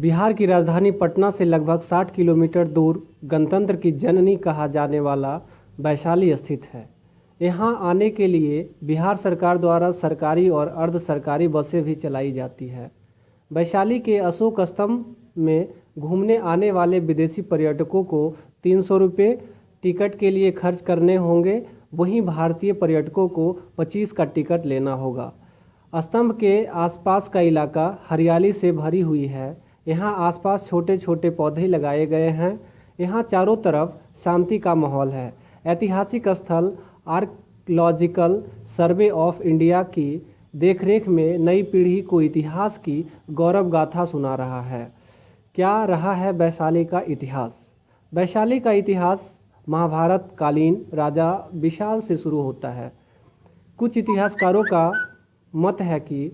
बिहार की राजधानी पटना से लगभग 60 किलोमीटर दूर गणतंत्र की जननी कहा जाने वाला वैशाली स्थित है। यहाँ आने के लिए बिहार सरकार द्वारा सरकारी और अर्ध सरकारी बसें भी चलाई जाती है। वैशाली के अशोक स्तंभ में घूमने आने वाले विदेशी पर्यटकों को 300 रुपये टिकट के लिए खर्च करने होंगे, वहीं भारतीय पर्यटकों को 25 का टिकट लेना होगा। स्तंभ के आसपास का इलाका हरियाली से भरी हुई है। यहाँ आसपास छोटे छोटे पौधे लगाए गए हैं। यहाँ चारों तरफ शांति का माहौल है। ऐतिहासिक स्थल आर्कियोलॉजिकल सर्वे ऑफ इंडिया की देखरेख में नई पीढ़ी को इतिहास की गौरव गाथा सुना रहा है। क्या रहा है वैशाली का इतिहास? वैशाली का इतिहास महाभारत कालीन राजा विशाल से शुरू होता है। कुछ इतिहासकारों का मत है कि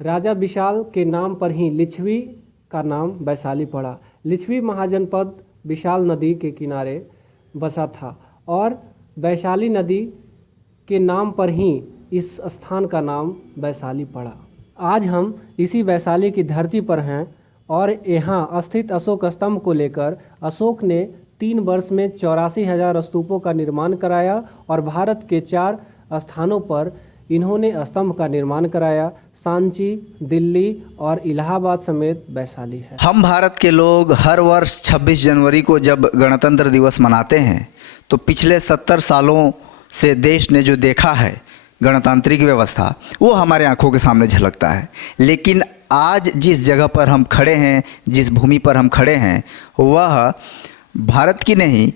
राजा विशाल के नाम पर ही लिच्छवी का नाम वैशाली पड़ा। लिच्छवी महाजनपद विशाल नदी के किनारे बसा था और वैशाली नदी के नाम पर ही इस स्थान का नाम वैशाली पड़ा। आज हम इसी वैशाली की धरती पर हैं और यहाँ स्थित अशोक स्तंभ को लेकर अशोक ने 3 वर्ष में 84,000 स्तूपों का निर्माण कराया और भारत के 4 स्थानों पर इन्होंने स्तंभ का निर्माण कराया। सांची, दिल्ली और इलाहाबाद समेत वैशाली है। हम भारत के लोग हर वर्ष 26 जनवरी को जब गणतंत्र दिवस मनाते हैं तो पिछले 70 सालों से देश ने जो देखा है गणतांत्रिक व्यवस्था, वो हमारे आंखों के सामने झलकता है। लेकिन आज जिस जगह पर हम खड़े हैं, जिस भूमि पर हम खड़े हैं, वह भारत की नहीं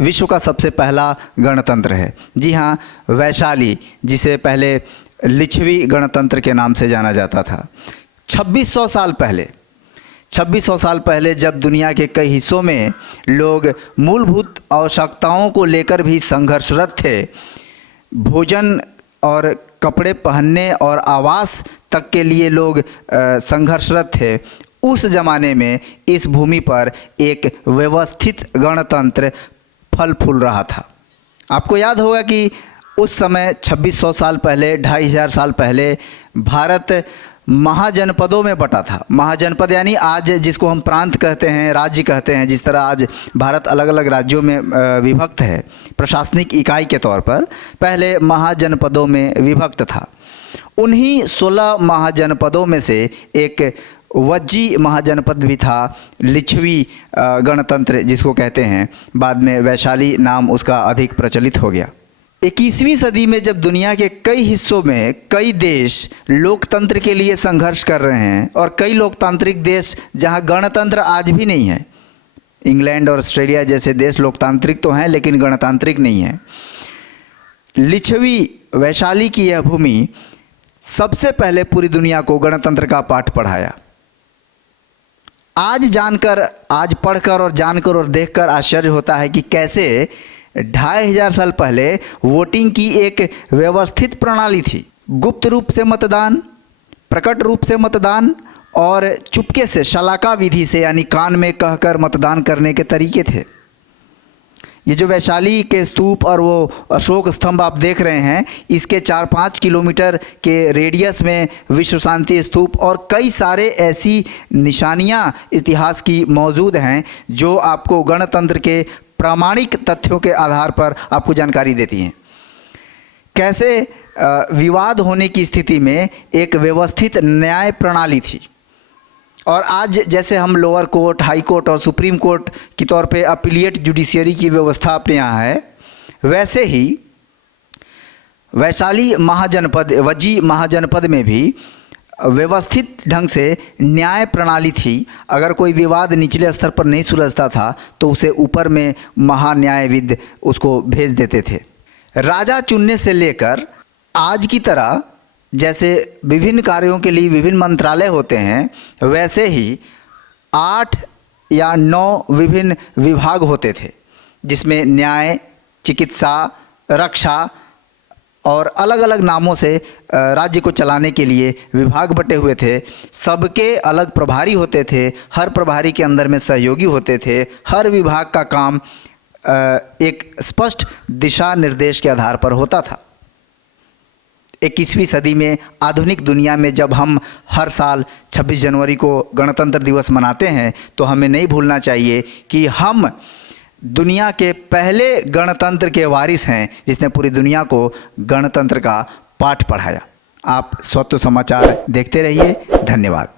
विश्व का सबसे पहला गणतंत्र है। जी हाँ, वैशाली, जिसे पहले लिच्छवी गणतंत्र के नाम से जाना जाता था। 2600 साल पहले जब दुनिया के कई हिस्सों में लोग मूलभूत आवश्यकताओं को लेकर भी संघर्षरत थे, भोजन और कपड़े पहनने और आवास तक के लिए लोग संघर्षरत थे, उस ज़माने में इस भूमि पर एक व्यवस्थित गणतंत्र फल फूल रहा था। आपको याद होगा कि उस समय 2600 साल पहले, 2500 साल पहले भारत महाजनपदों में बटा था। महाजनपद यानी आज जिसको हम प्रांत कहते हैं, राज्य कहते हैं, जिस तरह आज भारत अलग अलग राज्यों में विभक्त है प्रशासनिक इकाई के तौर पर, पहले महाजनपदों में विभक्त था। उन्हीं 16 महाजनपदों में से एक वज्जी महाजनपद भी था, लिच्छवी गणतंत्र जिसको कहते हैं। बाद में वैशाली नाम उसका अधिक प्रचलित हो गया। 21वीं सदी में जब दुनिया के कई हिस्सों में कई देश लोकतंत्र के लिए संघर्ष कर रहे हैं और कई लोकतांत्रिक देश जहां गणतंत्र आज भी नहीं है, इंग्लैंड और ऑस्ट्रेलिया जैसे देश लोकतांत्रिक तो हैं लेकिन गणतांत्रिक नहीं है, लिच्छवी वैशाली की यह भूमि सबसे पहले पूरी दुनिया को गणतंत्र का पाठ पढ़ाया। आज पढ़कर और जानकर और देखकर आश्चर्य होता है कि कैसे 2500 साल पहले वोटिंग की एक व्यवस्थित प्रणाली थी। गुप्त रूप से मतदान, प्रकट रूप से मतदान और चुपके से शलाका विधि से यानी कान में कहकर मतदान करने के तरीके थे। ये जो वैशाली के स्तूप और वो अशोक स्तंभ आप देख रहे हैं, इसके 4-5 किलोमीटर के रेडियस में विश्व शांति स्तूप और कई सारे ऐसी निशानियां इतिहास की मौजूद हैं जो आपको गणतंत्र के प्रामाणिक तथ्यों के आधार पर आपको जानकारी देती हैं। कैसे विवाद होने की स्थिति में एक व्यवस्थित न्याय प्रणाली थी। और आज जैसे हम लोअर कोर्ट, हाई कोर्ट और सुप्रीम कोर्ट की तौर पे अपीलिएट जुडिशियरी की व्यवस्था अपने यहाँ है, वैसे ही वैशाली महाजनपद, वज्जी महाजनपद में भी व्यवस्थित ढंग से न्याय प्रणाली थी। अगर कोई विवाद निचले स्तर पर नहीं सुलझता था तो उसे ऊपर में महान्यायविद उसको भेज देते थे। राजा चुनने से लेकर आज की तरह जैसे विभिन्न कार्यों के लिए विभिन्न मंत्रालय होते हैं, वैसे ही 8 या 9 विभिन्न विभाग होते थे जिसमें न्याय, चिकित्सा, रक्षा और अलग अलग नामों से राज्य को चलाने के लिए विभाग बटे हुए थे। सबके अलग प्रभारी होते थे, हर प्रभारी के अंदर में सहयोगी होते थे। हर विभाग का काम एक स्पष्ट दिशा निर्देश के आधार पर होता था। 21वीं सदी में आधुनिक दुनिया में जब हम हर साल 26 जनवरी को गणतंत्र दिवस मनाते हैं तो हमें नहीं भूलना चाहिए कि हम दुनिया के पहले गणतंत्र के वारिस हैं जिसने पूरी दुनिया को गणतंत्र का पाठ पढ़ाया। आप स्वतः समाचार देखते रहिए। धन्यवाद।